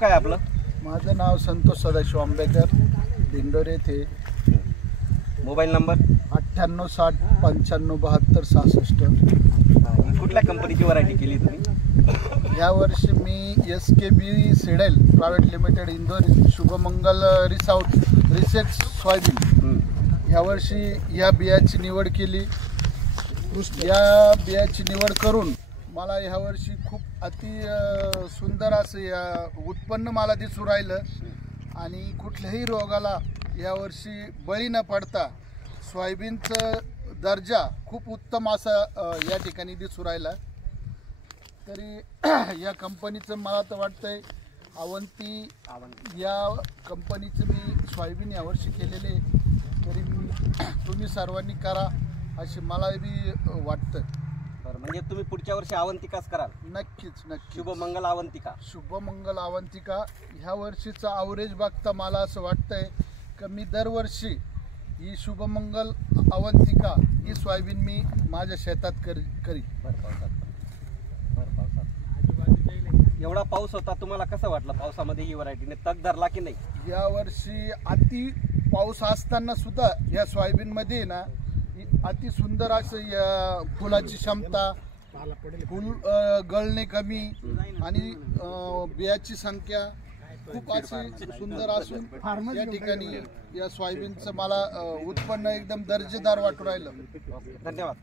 काय आपलं? माझं नाव संतोष सदाशिव आंबेकर, दिंडोरे येथे. Mobile number 98 60 95 72 66. कुठल्या कंपनीची व्हरायटी केली तुम्ही? यावर्षी मी SKB सिडेल प्रायव्हेट लिमिटेड इंदोर शुभमंगल रिसेट सोयाबीन यावर्षी या बियाची निवड केली. या बियाची निवड करून मला ह्यावर्षी खूप सुंदर असं या उत्पन्न मला दिसून राहिलं आणि कुठल्याही रोगाला यावर्षी बळी न पडता सोयाबीनचं दर्जा खूप उत्तम असा या ठिकाणी दिसून राहिला. तरी या कंपनीचं मला तर वाटतंय अवंती या कंपनीचं मी सोयाबीन यावर्षी केलेले, तरी तुम्ही सर्वांनी करा अशी मला बी वाटतं. बरं, म्हणजे तुम्ही पुढच्या वर्षी अवंतिकाच कराल? नक्कीच नक्की. शुभमंगल अवंतिका. शुभमंगल अवंतिका ह्या वर्षीचा ॲव्हरेज बघता मला असं वाटतंय की मी दरवर्षी ही शुभमंगल अवंतिका ही सोयाबीन मी माझ्या शेतात करी. एवढा पाऊस होता, तुम्हाला कसं वाटलं पावसामध्ये ही व्हरायटीने तग धरला की नाही? यावर्षी अति पाऊस असताना सुद्धा या सोयाबीनमध्ये ना अति सुंदर असं या फुलाची क्षमता, फुल गळणे कमी आणि बियाची संख्या खूप अशी सुंदर असून या ठिकाणी या सोयाबीनचं मला उत्पन्न एकदम दर्जेदार वाटू राहिलं. धन्यवाद.